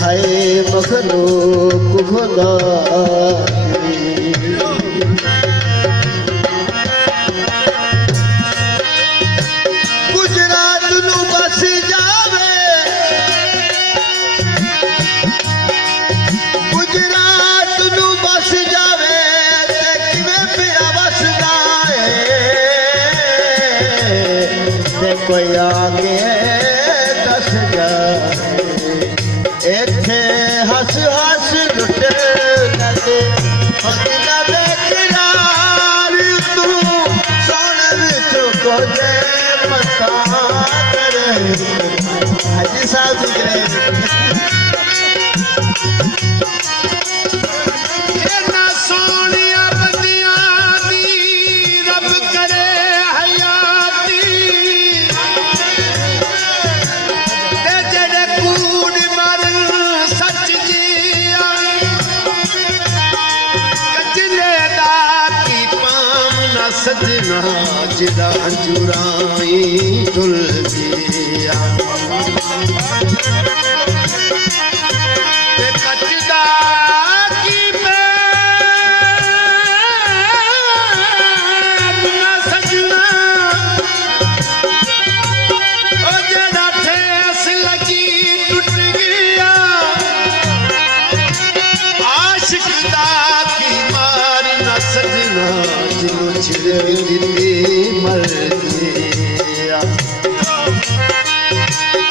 हाय मखलूक खुदा गुजरात नू बस जावे गुजरात नू बस जावे किवें पिया बसदा ते कोई आगे दस जाए इत्थे हस हस लुट लगे हकीना दे किनार तू सोने विचों कोले मता करे हाजी साहब ये ना सोनिया बंदियां दी रब करे हयाती ते जेड़े कूड़ मारन सच जिया कजले दा की पाम ना सजना जिदा अंजुराई धुल दिया ते कचदा की पैर ना सजना ओ जेड़ा ठेस लगी टूट गया आशिक दा की मार ना सजना जिनु छिड़ दिली मर गया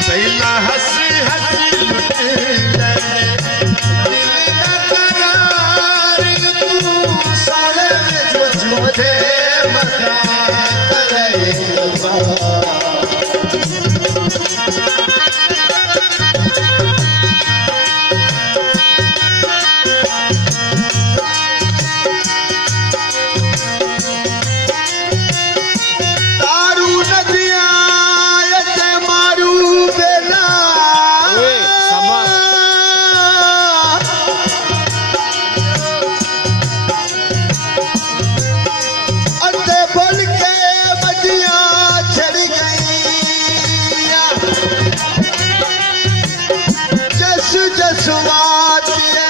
पहला हंस हंस लुट ले दिल दा करार तू सारे विच मुझे मता करे तारू नदियां ते मारू बेला अते फुल के बजियां छड़ गईयां जस जस वातिए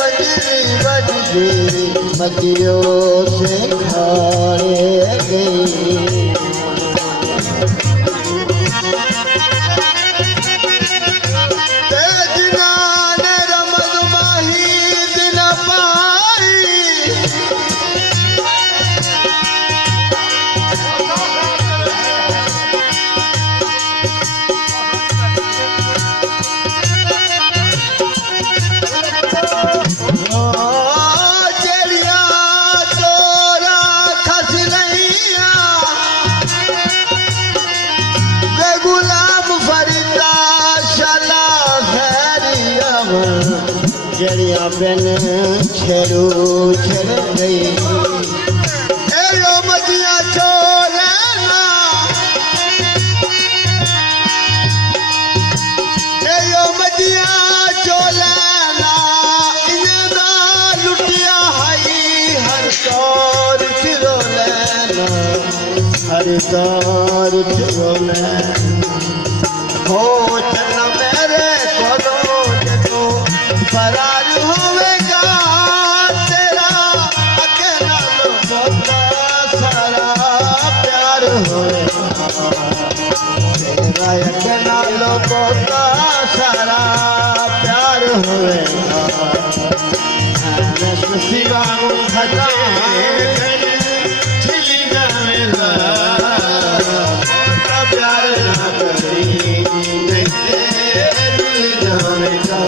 बजरी बजरी मगियों से खाए गई जिनाने रमज माही दिन पाई जेड़िया चोरा खस लईया वे गुलाम फरीदा शाला खैरिया जड़िया बिन छेड़ू छड़ गई एयो मजिया चोलना एयो मजिया चोलना इनदा लुटिया हाई हर तौर चिरो लेना हर तौर चिरो लेना हो चल मेरे होवे तेरा एक नालो बहुता सारा प्यार होवे शिवा खजा झिली गावेला प्यार ना करी दिल जावेला